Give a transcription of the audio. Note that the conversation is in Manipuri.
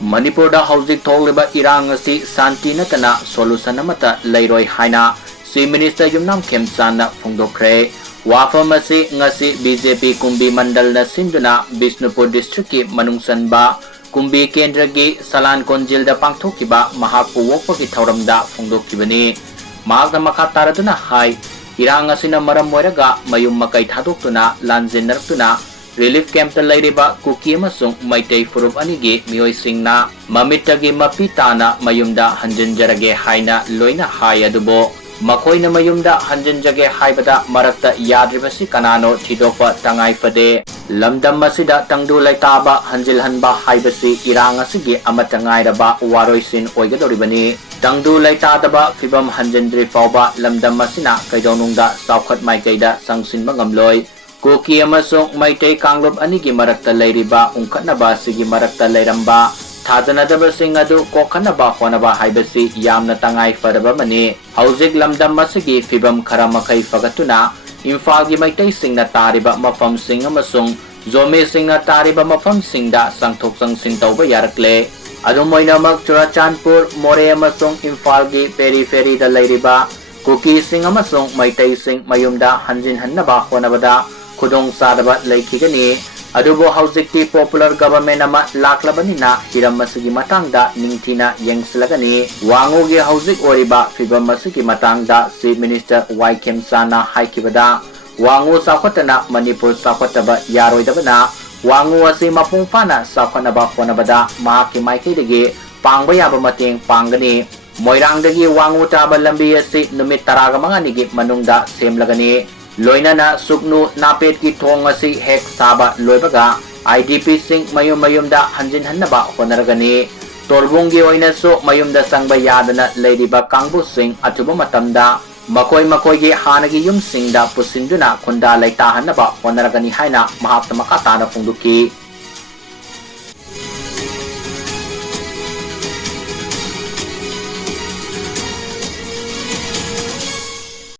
Manipur da hauzik thokleba irang asi santi natana solution amata leiroi haina Chief Minister Yumnam KHEMCHAND na phongdokre wafam asi ngasi BJP kumbi mandal na sinduna Bisnupur district ki manungsanba kumbi kendra gi salan konjil da pangthokiba mahakpu wokpa ki thauramda phongdokibani magna makha taraduna hai irang asina maram moiraga mayum makai thadoktuna lanjinartuna relief camp ta leiriba kuki amasung maitei furup anigi mioi singna mamitagi mapitana mayumda hanjinjarage haina loina hai adubo makoina mayumda hanjinjage haibada marakta yadribasi kanano thidokpa tangai fade lamdam masida tangdu laitaba hanjilhanba haibasi irang asigi amata ngairaba waroisin oigadoribani tangdu laitadaba fibam hanjindri fauba lamdam masina kaidonungda saukhat maikaida sangsinba ngamloi Kuki amasung maitei KANGLUP ANIGI marakta leiriba ungkhatnaba sigi marakta leiramba thajanadaba sing adu kokhanaba honaba haibasi yamna tangai faraba mani hauzik lamdam masigi fibam khara makai fagatuna Imphal gi maitai singna tariba mafam sing amasung zome singna tariba mafam singda sangthok sangsin tauba yarakle adumoinamak Churachandpur More amasung Imphal gi periphery da leiriba Kuki sing amasung maitai sing mayumda hanjinhannaba honabada Kudong sadaba laikigani adubo hauzikti popular government ama laklabanina hiram masigi matangda ningthina yengslagani wangugi hauzik oriba fibam masigi matangda Chief Minister KHEMCHAND na haikibada wangu sakhatana Manipur sakhataba yaroidabana wangu asi mapungfana sakhanaba honabada mahaki maikaidagi pangba yaba mateng pangani moirangdagi wangu taba lambi asi numit 19 gi manungda semlagani Loinana suknu napet ki thong asi hek saba loibaga IDP sing mayumda hanjinhannaba honaragani torbungi oina so mayumda sangba yadana leiriba kangbu sing athuba matamda makoi gi hanagi yum singda pusinduna khunda laita hannaba honaragani haina mahapta makatana phungduki